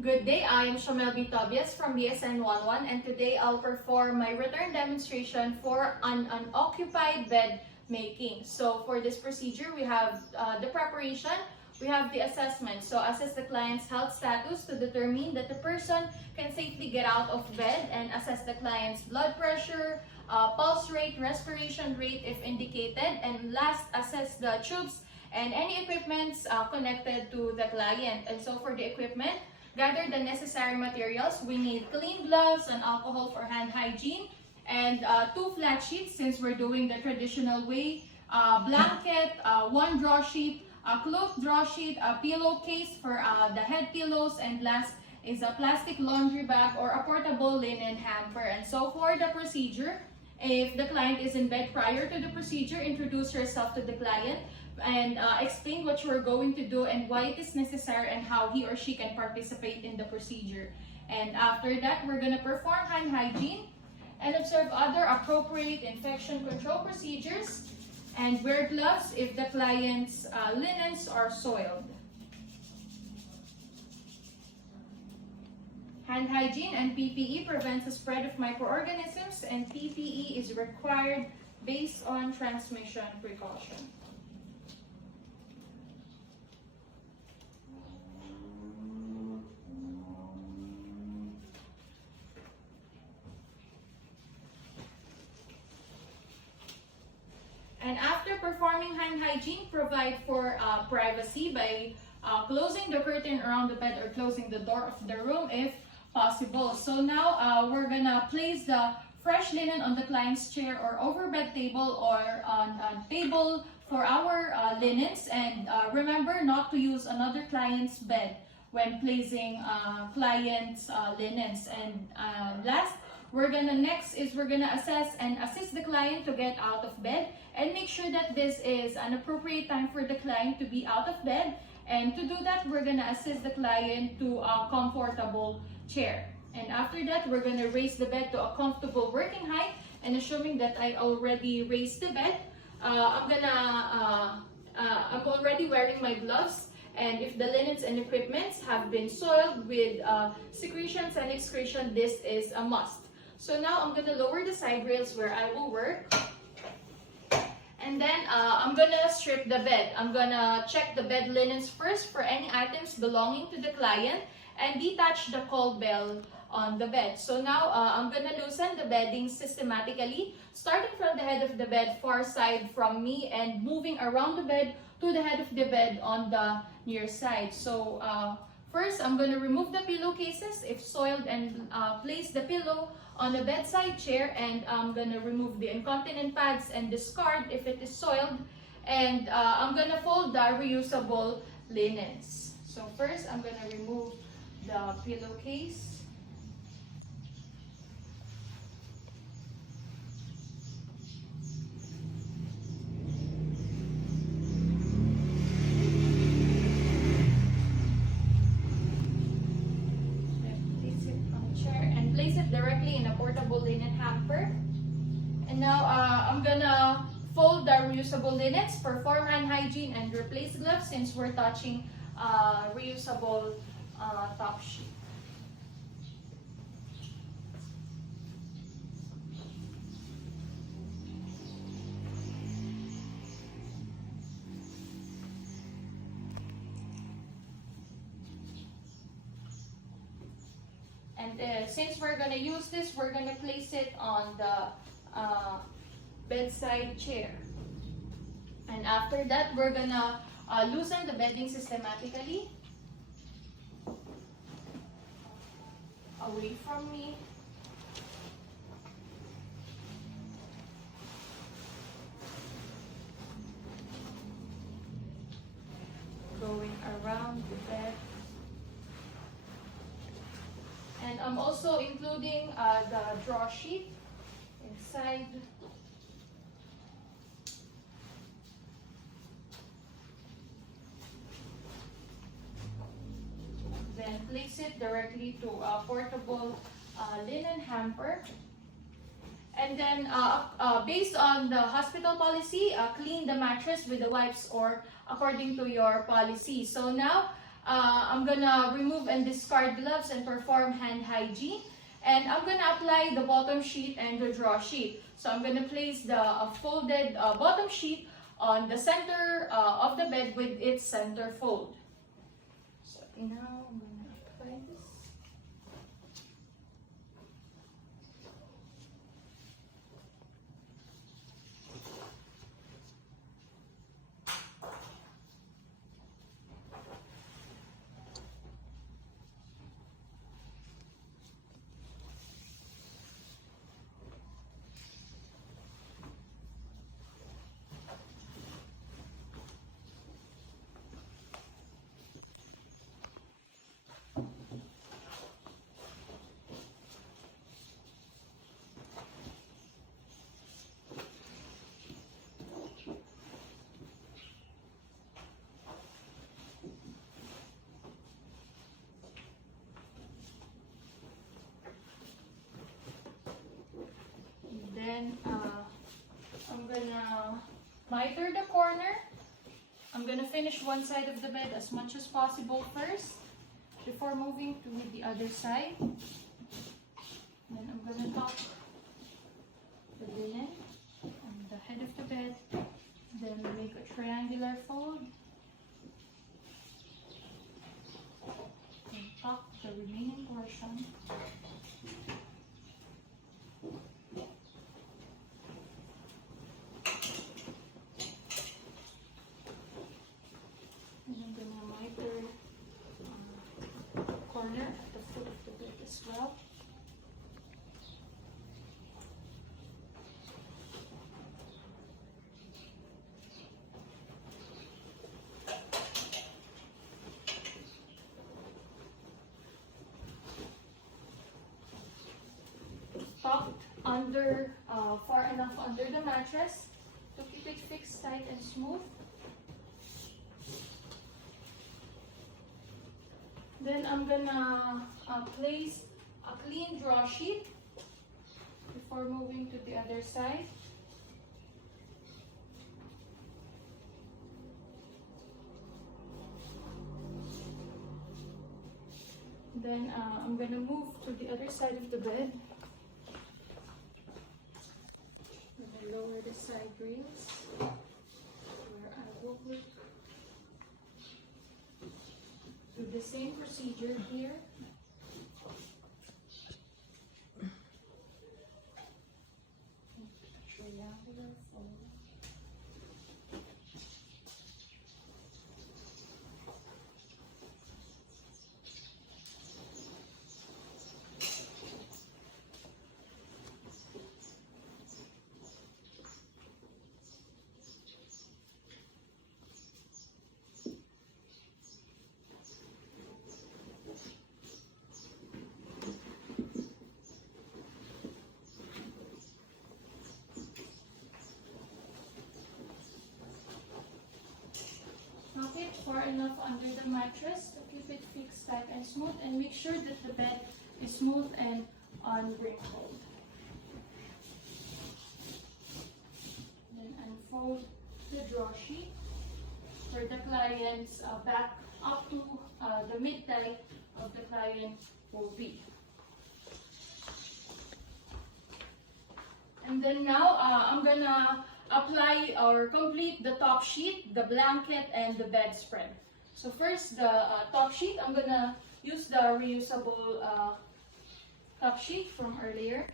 Good day, I am Shamel B. Tobias from BSN 11 and today I'll perform my return demonstration for an unoccupied bed making. So for this procedure, we have the preparation, we have the assessment. So assess the client's health status to determine that the person can safely get out of bed, and assess the client's blood pressure, pulse rate, respiration rate if indicated, and last, assess the tubes and any equipments connected to the client. And so for the equipment, gather the necessary materials. We need clean gloves and alcohol for hand hygiene, and 2 flat sheets since we're doing the traditional way, blanket, 1 draw sheet, a cloth draw sheet, a pillowcase for the head pillows, and last is a plastic laundry bag or a portable linen hamper. And so for the procedure, if the client is in bed prior to the procedure, introduce yourself to the client and explain what you're going to do and why it is necessary and how he or she can participate in the procedure. And after that, we're going to perform hand hygiene and observe other appropriate infection control procedures, and wear gloves if the client's linens are soiled. Hand hygiene and PPE prevents the spread of microorganisms, and PPE is required based on transmission precaution. And after performing hand hygiene, provide for privacy by closing the curtain around the bed or closing the door of the room if possible. So now we're gonna place the fresh linen on the client's chair or over bed table or on a table for our linens. And remember not to use another client's bed when placing client's linens. And last, we're gonna assess and assist the client to get out of bed, and make sure that this is an appropriate time for the client to be out of bed. And to do that, we're gonna assist the client to a comfortable chair. And after that, we're gonna raise the bed to a comfortable working height. And assuming that I already raised the bed, I'm already wearing my gloves. And if the linens and equipments have been soiled with secretions and excretion, this is a must. So now I'm gonna lower the side rails where I will work. And then I'm gonna strip the bed. I'm gonna check the bed linens first for any items belonging to the client and detach the cold bell on the bed. So now I'm gonna loosen the bedding systematically, starting from the head of the bed far side from me and moving around the bed to the head of the bed on the near side. So first, I'm gonna remove the pillowcases if soiled and place the pillow on the bedside chair, and I'm gonna remove the incontinent pads and discard if it is soiled, and I'm gonna fold the reusable linens. So first, I'm gonna remove the pillowcase. Place it directly in a portable linen hamper. And now I'm gonna fold the reusable linens, perform hand hygiene, and replace gloves since we're touching reusable top sheet. And since we're going to use this, we're going to place it on the bedside chair. And after that, we're going to loosen the bedding systematically. Away from me. Going around the bed. And I'm also including the draw sheet inside. Then place it directly to a portable linen hamper. And then based on the hospital policy, clean the mattress with the wipes or according to your policy. So now I'm gonna remove and discard gloves and perform hand hygiene. And I'm gonna apply the bottom sheet and the draw sheet. So I'm gonna place the folded bottom sheet on the center of the bed with its center fold. So now I'm gonna apply this. Then I'm gonna miter the corner. I'm gonna finish one side of the bed as much as possible first before moving to the other side. Then I'm gonna tuck the linen on the head of the bed. Then make a triangular fold. And tuck the remaining portion. Corner at the foot of the bed as well. Tucked under, far enough under the mattress to keep it fixed, tight, and smooth. Then I'm gonna place a clean draw sheet before moving to the other side. Then I'm gonna move to the other side of the bed. I'm gonna lower the side rails where I will do the same procedure here. Triangular fold. Tuck it far enough under the mattress to keep it fixed, tight, and smooth, and make sure that the bed is smooth and unwrinkled. Then unfold the draw sheet for the client's back up to the mid-thigh of the client will be. And then now I'm gonna apply or complete the top sheet, the blanket, and the bedspread. So first, the top sheet, I'm gonna use the reusable top sheet from earlier.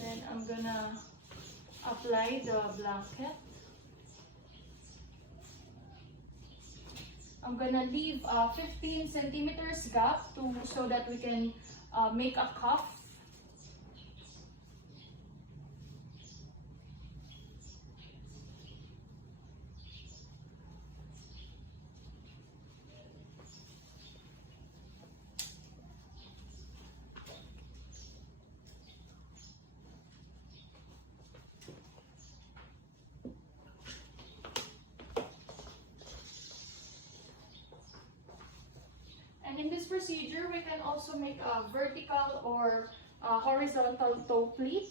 Then I'm gonna apply the blanket. I'm gonna leave 15 centimeters gap so that we can make a cuff. And in this procedure, we can also make a vertical or horizontal toe pleat.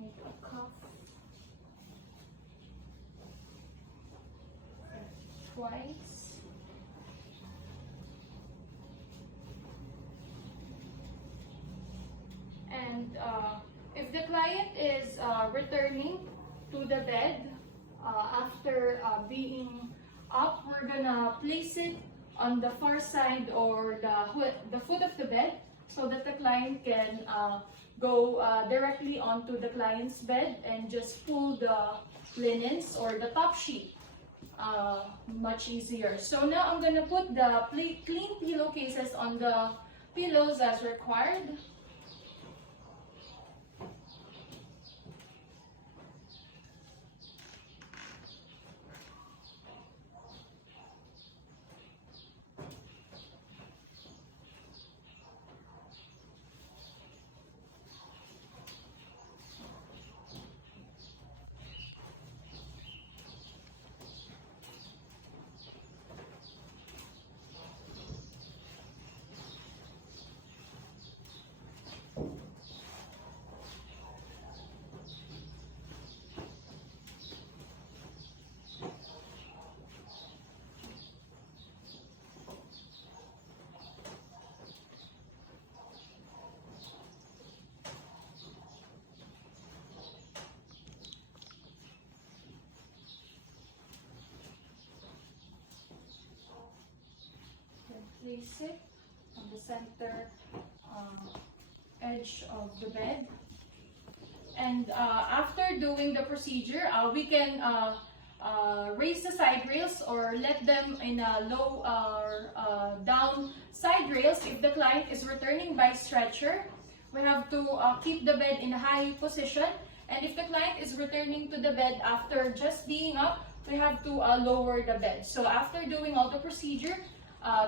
Make a cuff twice. And if the client is returning to the bed after being up, we're gonna place it on the far side or the foot of the bed so that the client can go directly onto the client's bed and just pull the linens or the top sheet much easier. So now I'm gonna put the clean pillowcases on the pillows as required. Place it on the center edge of the bed. And after doing the procedure, we can raise the side rails or let them in a low down side rails. If the client is returning by stretcher, we have to keep the bed in a high position. And if the client is returning to the bed after just being up, we have to lower the bed. So after doing all the procedure,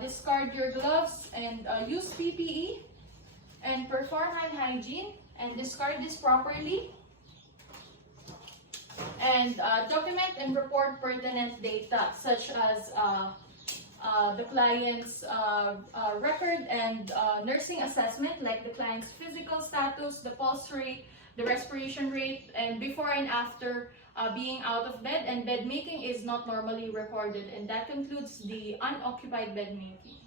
discard your gloves and use PPE and perform hand hygiene and discard this properly. And document and report pertinent data such as the client's record and nursing assessment, like the client's physical status, the pulse rate, the respiration rate, and before and after being out of bed. And bed making is not normally recorded, and that concludes the unoccupied bed making.